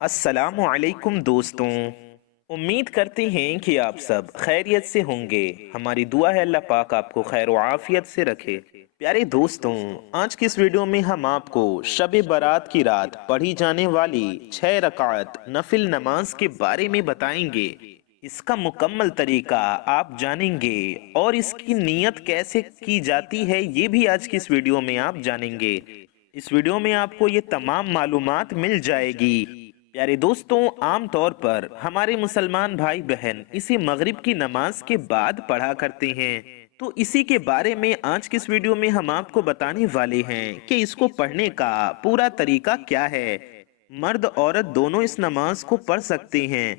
अस्सलामुअलैकुम दोस्तों। उम्मीद करते हैं कि आप सब खैरियत से होंगे। हमारी दुआ है अल्लाह पाक आपको खैर व आफियत से रखे। प्यारे दोस्तों, आज की इस वीडियो में हम आपको शब बारात की रात पढ़ी जाने वाली 6 रकात नफिल नमाज के बारे में बताएंगे। इसका मुकम्मल तरीका आप जानेंगे और इसकी नीयत कैसे की जाती है ये भी आज की इस वीडियो में आप जानेंगे। इस वीडियो में आपको ये तमाम मालूमात मिल जाएगी। प्यारे दोस्तों, आम तौर पर हमारे मुसलमान भाई बहन इसे मगरिब की नमाज के बाद पढ़ा करते हैं। तो इसी के बारे में आज की इस वीडियो में हम आपको बताने वाले हैं कि इसको पढ़ने का पूरा तरीका क्या है। मर्द औरत दोनों इस नमाज को पढ़ सकते हैं।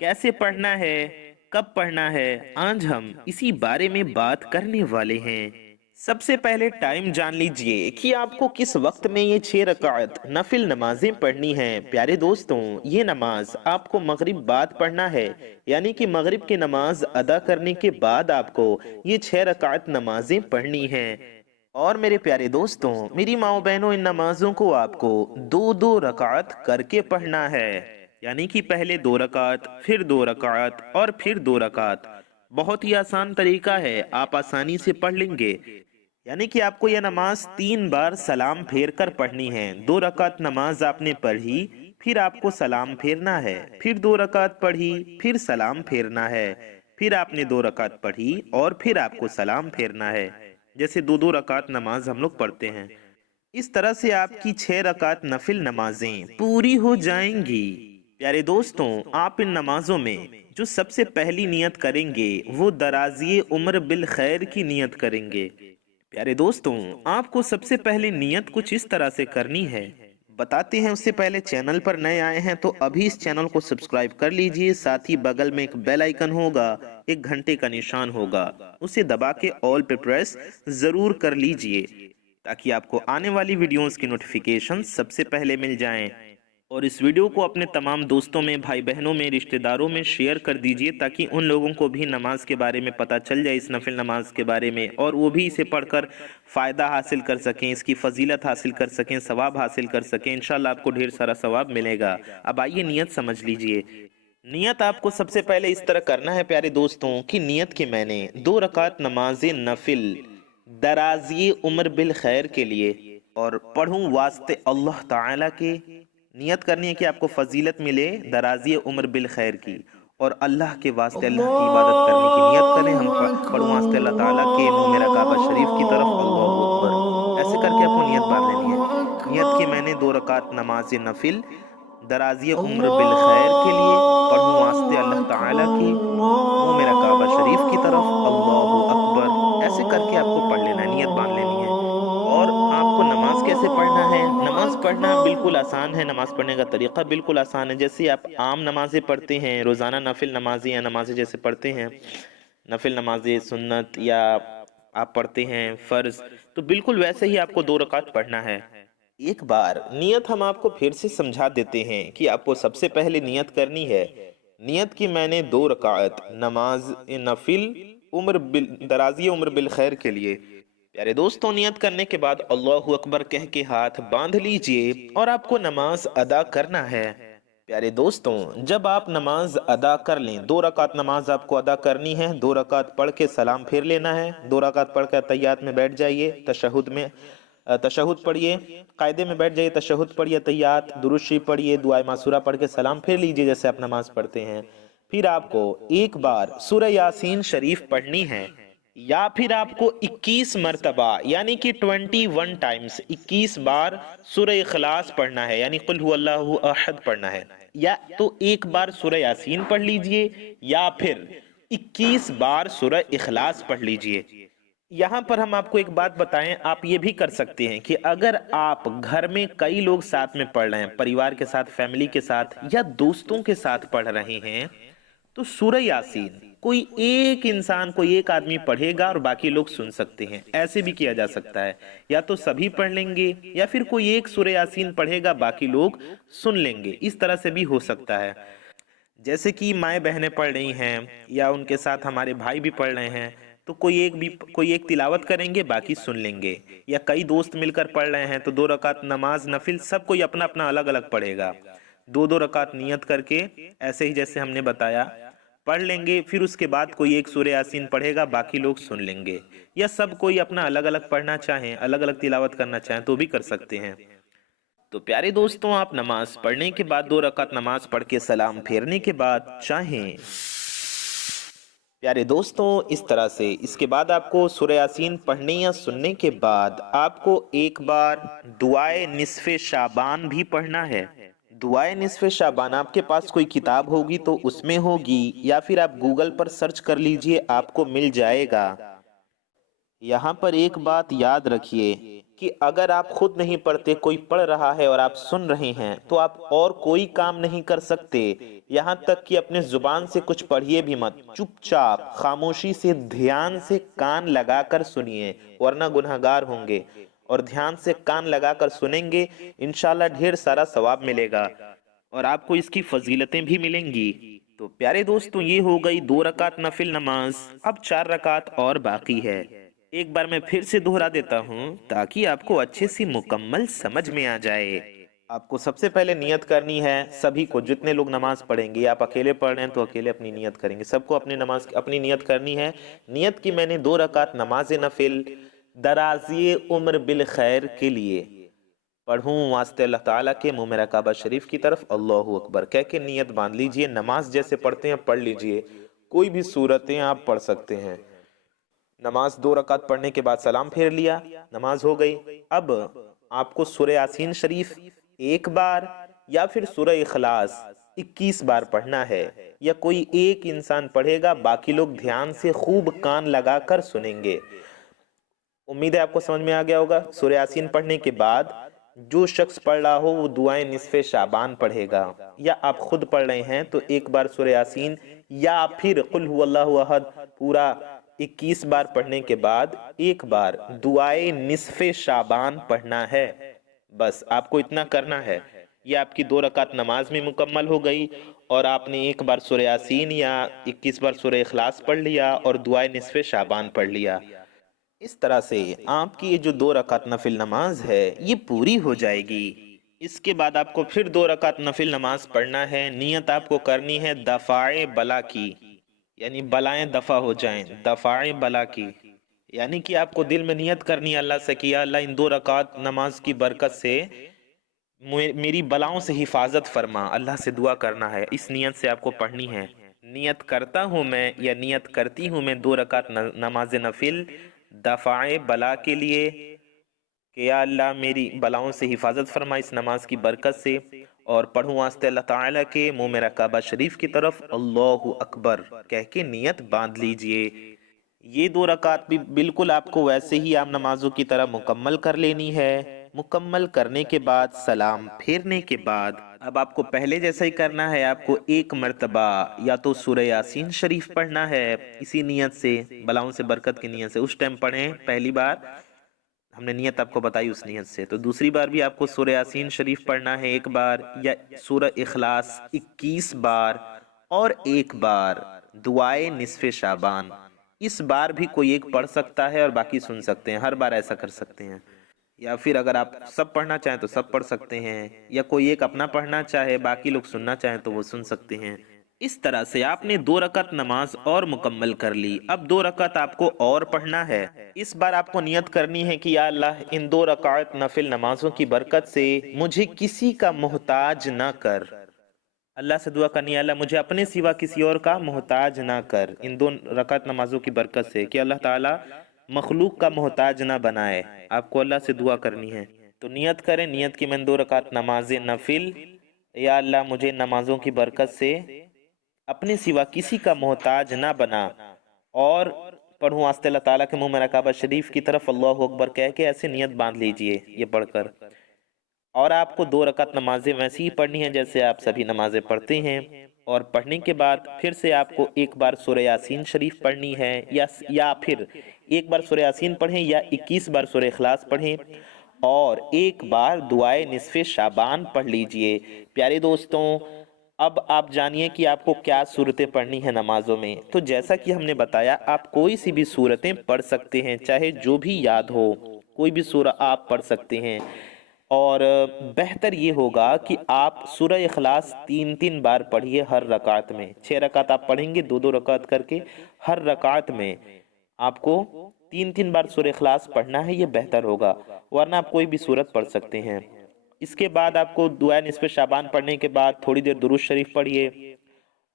कैसे पढ़ना है, कब पढ़ना है, आज हम इसी बारे में बात करने वाले हैं। सबसे पहले टाइम जान लीजिए कि आपको किस वक्त में ये 6 रकात नफिल नमाजें पढ़नी हैं। प्यारे दोस्तों, ये नमाज आपको मगरिब बाद पढ़ना है, यानी कि मगरिब की नमाज अदा करने के बाद आपको ये 6 रकात नमाजें पढ़नी हैं। और मेरे प्यारे दोस्तों, मेरी माओ बहनों, इन नमाजों को आपको दो दो रकात करके पढ़ना है, यानी कि पहले 2 रकात, फिर 2 रकात और फिर 2 रकात। बहुत ही आसान तरीका है, आप आसानी से पढ़ लेंगे। यानी कि आपको यह नमाज 3 बार सलाम फेर कर पढ़नी है। 2 रकात नमाज आपने पढ़ी, फिर आपको सलाम फेरना है, फिर 2 रकात पढ़ी, फिर सलाम फेरना है, फिर आपने 2 रकात पढ़ी और फिर आपको सलाम फेरना है। जैसे दो दो रकात नमाज हम लोग पढ़ते हैं। इस तरह से आपकी 6 रकात नफिल नमाजें पूरी हो जाएंगी। प्यारे दोस्तों, आप इन नमाजों में जो सबसे पहली नियत करेंगे वो दराज़ी उम्र बिल खैर की नियत करेंगे। प्यारे दोस्तों, आपको सबसे पहले नियत कुछ इस तरह से करनी है, बताते हैं। उससे पहले चैनल पर नए आए हैं तो अभी इस चैनल को सब्सक्राइब कर लीजिए। साथ ही बगल में एक बेल आइकन होगा, एक घंटे का निशान होगा, उसे दबा के ऑल पे प्रेस जरूर कर लीजिए ताकि आपको आने वाली वीडियोस की नोटिफिकेशन सबसे पहले मिल जाएं। और इस वीडियो को अपने तमाम दोस्तों में, भाई बहनों में, रिश्तेदारों में शेयर कर दीजिए ताकि उन लोगों को भी नमाज के बारे में पता चल जाए, इस नफिल नमाज के बारे में, और वो भी इसे पढ़कर फ़ायदा हासिल कर सकें, इसकी फजीलत हासिल कर सकें, सवाब हासिल कर सकें। इंशाल्लाह आपको ढेर सारा सवाब मिलेगा। अब आइए नियत समझ लीजिए। नियत आपको सबसे पहले इस तरह करना है प्यारे दोस्तों कि नियत की मैंने 2 रकात नमाज नफिल दराजी उम्र बिल खैर के लिए और पढ़ूं वास्ते अल्लाह ताला के। नियत करनी है कि आपको फजीलत मिले दराजी उम्र बिल खैर की, और अल्लाह के वास्ते अल्लाह की इबादत करने की नियत करें। हम पढ़ूं वास्ते अल्लाह ताला के, मुंह मेरा काबा शरीफ की तरफ, अल्लाहू अकबर। ऐसे करके आपको नियत बांध लेनी है। नियत की मैंने 2 रकात नमाज नफिल दराजी उम्र बिल खैर के लिए, पढ़ूं वास्ते अल्लाह ताला के, मुंह मेरा काबा शरीफ की तरफ, अल्लाहू अकबर। ऐसे करके आपको पढ़ लेना है, नियत बांध लेनी है। और आपको नमाज कैसे पढ़ना है? नमाज पढ़ना बिल्कुल आसान है, नमाज पढ़ने का तरीका बिल्कुल आसान है। जैसे आप आम नमाजें पढ़ते हैं, रोज़ाना नफिल नमाजें या नमाजें जैसे पढ़ते हैं, नफिल नमाजें सुन्नत या आप पढ़ते हैं फ़र्ज, तो बिल्कुल वैसे ही आपको 2 रकात पढ़ना है। एक बार नियत हम आपको फिर से समझा देते हैं कि आपको सबसे पहले नियत करनी है। नियत की मैंने 2 रकात नमाज नफिल दराजी उम्र बिल खैर के लिए। प्यारे दोस्तों, नियत करने के बाद अल्लाहू अकबर कह के हाथ बांध लीजिए और आपको नमाज अदा करना है। प्यारे दोस्तों, जब आप नमाज अदा कर लें, 2 रकात नमाज आपको अदा करनी है। 2 रकात पढ़ के सलाम फिर लेना है। 2 रकात पढ़ कर तहियात में बैठ जाइए, तशहुद में तशहुद पढ़िए, कायदे में बैठ जाइए, तशहुद पढ़िए, तहियात, दुरूद शरीफ पढ़िए, दुआए मासूरा पढ़ के सलाम फिर लीजिए जैसे आप नमाज पढ़ते हैं। फिर आपको एक बार सूरह यासीन शरीफ पढ़नी है, या फिर आपको 21 मरतबा यानी कि 21 टाइम्स 21 बार सूरह इखलास पढ़ना है, यानी कुल हुवल्लाहु अहद पढ़ना है। या तो एक बार सूरह यासीन पढ़ लीजिए या फिर 21 बार सूरह इखलास पढ़ लीजिए। यहाँ पर हम आपको एक बात बताएं, आप ये भी कर सकते हैं कि अगर आप घर में कई लोग साथ में पढ़ रहे हैं, परिवार के साथ, फैमिली के साथ या दोस्तों के साथ पढ़ रहे हैं, तो सूरह यासीन कोई एक इंसान, कोई एक आदमी पढ़ेगा और बाकी लोग सुन सकते हैं। ऐसे भी किया जा सकता है, या तो सभी पढ़ लेंगे या फिर कोई एक सूरह यासीन पढ़ेगा, बाकी लोग सुन लेंगे। इस तरह से भी हो सकता है। जैसे कि माएँ बहनें पढ़ रही हैं या उनके साथ हमारे भाई भी पढ़ रहे हैं, तो कोई एक तिलावत करेंगे, बाकी सुन लेंगे। या कई दोस्त मिलकर पढ़ रहे हैं तो 2 रकात नमाज नफिल सब कोई अपना अपना अलग अलग पढ़ेगा। दो दो रकात नियत करके ऐसे ही जैसे हमने बताया पढ़ लेंगे। फिर उसके बाद कोई एक सूरह यासीन पढ़ेगा, बाकी लोग सुन लेंगे। या सब कोई अपना अलग अलग पढ़ना चाहें, अलग अलग तिलावत करना चाहें तो भी कर सकते हैं। तो प्यारे दोस्तों, आप नमाज पढ़ने के बाद 2 रकात नमाज पढ़ के सलाम फेरने के बाद चाहें, प्यारे दोस्तों, इस तरह से इसके बाद आपको सूरह यासीन पढ़ने या सुनने के बाद आपको एक बार दुआए निस्फ़े शाबान भी पढ़ना है। दुआए निस्फ़े शाबान आपके पास कोई किताब होगी तो उसमें होगी, या फिर आप गूगल पर सर्च कर लीजिए, आपको मिल जाएगा। यहाँ पर एक बात याद रखिए कि अगर आप खुद नहीं पढ़ते, कोई पढ़ रहा है और आप सुन रहे हैं, तो आप और कोई काम नहीं कर सकते। यहाँ तक कि अपने जुबान से कुछ पढ़िए भी मत, चुपचाप खामोशी से ध्यान से कान लगाकर सुनिए, वरना गुनहगार होंगे। और ध्यान से कान लगाकर सुनेंगे, इंशाल्लाह ढेर सारा सवाब मिलेगा और आपको इसकी फजीलतें भी मिलेंगी। तो प्यारे दोस्तों, ये हो गई 2 रकात नफिल नमाज। अब 4 रकात और बाकी है। एक बार मैं फिर से दोहरा देता हूँ ताकि आपको अच्छे से मुकम्मल समझ में आ जाए। आपको सबसे पहले नियत करनी है, सभी को, जितने लोग नमाज पढ़ेंगे, आप अकेले पढ़ रहे हैं तो अकेले अपनी नियत करेंगे, सबको अपनी नमाज अपनी नियत करनी है। नियत की मैंने 2 रकात नमाज नफिल दराज़ी उम्र बिल खैर के लिए पढ़ूं वास्ते अल्लाह ताला के, मुँह मेरा काबा शरीफ की तरफ अल्लाहु अकबर कह के नियत बांध लीजिए। नमाज जैसे पढ़ते हैं पढ़ लीजिए, कोई भी सूरतें आप पढ़ सकते हैं। नमाज 2 रकात पढ़ने के बाद सलाम फेर लिया, नमाज हो गई। अब आपको सूरह यासीन शरीफ एक बार या फिर सूरह इखलास 21 बार पढ़ना है, या कोई एक इंसान पढ़ेगा, बाकी लोग ध्यान से खूब कान लगाकर सुनेंगे। उम्मीद है आपको समझ में आ गया होगा। सूरह यासीन पढ़ने के बाद जो शख्स पढ़ रहा हो वो दुआए निस्फ़े शाबान पढ़ेगा, या आप खुद पढ़ रहे हैं तो एक बार सूरह यासीन या फिर कुल हुवल्लाहु अहद पूरा 21 बार पढ़ने के बाद एक बार दुआए निस्फ़े शाबान पढ़ना है। बस आपको इतना करना है। ये आपकी 2 रकात नमाज में मुकम्मल हो गई और आपने एक बार सूरह यासीन या 21 बार सूरह इखलास पढ़ लिया और दुआए निस्फ़े शाबान पढ़ लिया। इस तरह से आपकी ये जो 2 रकात नफिल नमाज है ये पूरी हो जाएगी। इसके बाद आपको फिर 2 रकात नफिल नमाज पढ़ना है। नियत आपको करनी है दफाए बला की, यानी बलाएं दफा हो जाएं, दफाए बला की, यानी कि आपको दिल में नियत करनी है अल्लाह से कि या अल्लाह इन 2 रकात नमाज की बरकत से मेरी बलाओं से हिफाजत फरमा। अल्लाह से दुआ करना है, इस नियत से आपको पढ़नी है। नियत करता हूँ मैं या नियत करती हूँ मैं 2 रकात नमाज नफिल दफाए बला के लिए कि या अल्लाह मेरी बलाओं से हिफाजत फरमा इस नमाज की बरकत से, और पढ़ूँ वास्ते अल्लाह ताला के, मुँह मेरा काबा शरीफ की तरफ अल्लाहु अकबर कह के नियत बांध लीजिए। ये 2 रकात भी बिल्कुल आपको वैसे ही आम नमाजों की तरह मुकम्मल कर लेनी है। मुकम्मल करने के बाद सलाम फेरने के बाद अब आपको पहले जैसा ही करना है। आपको एक मर्तबा या तो सूरह यासीन शरीफ पढ़ना है, इसी नियत से, बलाओं से बरकत की नियत से। उस टाइम पढ़ें, पहली बार हमने नियत आपको बताई उस नियत से। तो दूसरी बार भी आपको सूरह यासीन शरीफ पढ़ना है एक बार, या सूरह इखलास 21 बार, और एक बार दुआए निस्फ़े शाबान। इस बार भी कोई एक पढ़ सकता है और बाकी सुन सकते हैं, हर बार ऐसा कर सकते हैं। या फिर अगर आप सब पढ़ना चाहें तो सब पढ़ सकते हैं, या कोई एक अपना पढ़ना चाहे बाकी लोग सुनना चाहें तो वो सुन सकते हैं। इस तरह से आपने 2 रकात नमाज और मुकम्मल कर ली। अब 2 रकात आपको और पढ़ना है। इस बार आपको नियत करनी है कि या अल्लाह इन 2 रकात नफिल नमाजों की बरकत से मुझे किसी का मोहताज ना कर। अल्लाह से दुआ करनी है, अल्लाह मुझे अपने सिवा किसी और का मोहताज ना कर इन 2 रकात नमाजों की बरकत से, कि अल्लाह ताला मखलूक का मोहताज ना बनाए। आपको अल्लाह से दुआ करनी है। तो नियत करें, नियत की मैंने 2 रकात नमाज नफिल, या अल्लाह मुझे नमाजों की बरकत से अपने सिवा किसी का मोहताज ना बना, और पढ़ूँ वास्ते अल्लाह ताला के, मुँह मेरा काबा शरीफ की तरफ अल्लाहु अकबर कह के ऐसे नियत बांध लीजिए ये पढ़कर। और आपको 2 रकात नमाजें वैसी ही पढ़नी है जैसे आप सभी नमाजें पढ़ते हैं। और पढ़ने के बाद फिर से आपको एक बार सूरह यासीन शरीफ पढ़नी है, या फिर एक बार सूरह यासीन पढ़ें या 21 बार सूरह इखलास पढ़ें, और एक बार दुआए निस्फ़े शाबान पढ़ लीजिए। प्यारे दोस्तों, अब आप जानिए कि आपको क्या सूरतें पढ़नी है नमाजों में। तो जैसा कि हमने बताया, आप कोई सी भी सूरतें पढ़ सकते हैं, चाहे जो भी याद हो, कोई भी सूरह आप पढ़ सकते हैं। اور بہتر یہ ہوگا کہ آپ سورہ اخلاص 3 بار پڑھیے ہر رکعت میں۔ 6 رکعت آپ پڑھیں گے، 2 رکعت کر کے، ہر رکعت میں آپ کو 3 بار سورہ اخلاص پڑھنا ہے، یہ بہتر ہوگا، ورنہ آپ کوئی بھی سورت پڑھ سکتے ہیں۔ اس کے بعد آپ کو دعائے نصف شعبان پڑھنے کے بعد تھوڑی دیر درود شریف پڑھیے،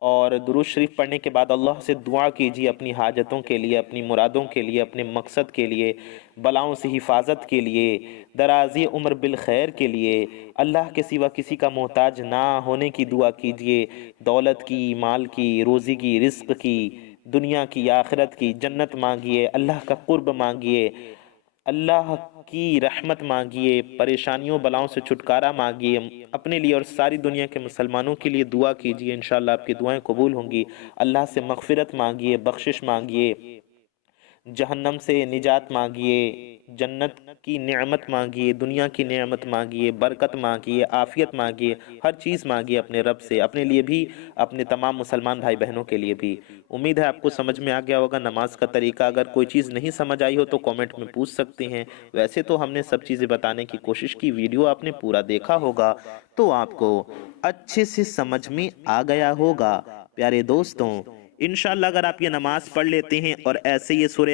اور درود شریف پڑھنے کے بعد اللہ سے دعا کیجیے اپنی حاجتوں کے لیے، اپنی مرادوں کے لیے، اپنے مقصد کے لیے، بلاؤں سے حفاظت کے لیے، درازی عمر بالخیر کے لیے، اللہ کے سوا کسی کا محتاج نہ ہونے کی دعا کیجیے، دولت کی، مال کی، روزی کی، رزق کی، دنیا کی، آخرت کی، جنت مانگیے، اللہ کا قرب مانگیے، اللہ کی رحمت مانگیے، پریشانیوں بلاؤں سے چھٹکارا مانگیے، اپنے لیے اور ساری دنیا کے مسلمانوں کے لیے دعا کیجیے، انشاءاللہ آپ کی دعائیں قبول ہوں گی۔ اللہ سے مغفرت مانگیے، بخشش مانگیے، جہنم سے نجات مانگیے، جنت کی نعمت مانگیے، دنیا کی نعمت مانگیے، برکت مانگیے، عافیت مانگیے، ہر چیز مانگیے اپنے رب سے، اپنے لیے بھی، اپنے تمام مسلمان بھائی بہنوں کے لیے بھی۔ امید ہے آپ کو سمجھ میں آ گیا ہوگا نماز کا طریقہ۔ اگر کوئی چیز نہیں سمجھ آئی ہو تو کامنٹ میں پوچھ سکتے ہیں۔ ویسے تو ہم نے سب چیزیں بتانے کی کوشش کی، ویڈیو آپ نے پورا دیکھا ہوگا تو آپ کو اچھے سے سمجھ میں آ گیا ہوگا۔ پیارے دوستوں، انشاءاللہ اگر آپ یہ نماز پڑھ لیتے ہیں اور ایسے یہ سورہ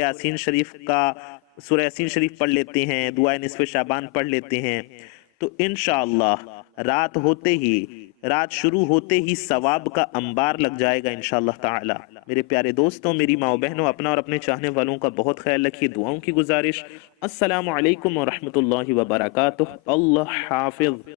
یاسین شریف پڑھ لیتے ہیں، دعائے نصف شعبان پڑھ لیتے ہیں، تو انشاءاللہ رات شروع ہوتے ہی ثواب کا انبار لگ جائے گا انشاءاللہ تعالی۔ میرے پیارے دوستوں، میری ماں و بہنوں، اپنا اور اپنے چاہنے والوں کا بہت خیال رکھیے، دعاؤں کی گزارش۔ السلام علیکم ورحمۃ اللہ وبرکاتہ۔ اللہ حافظ۔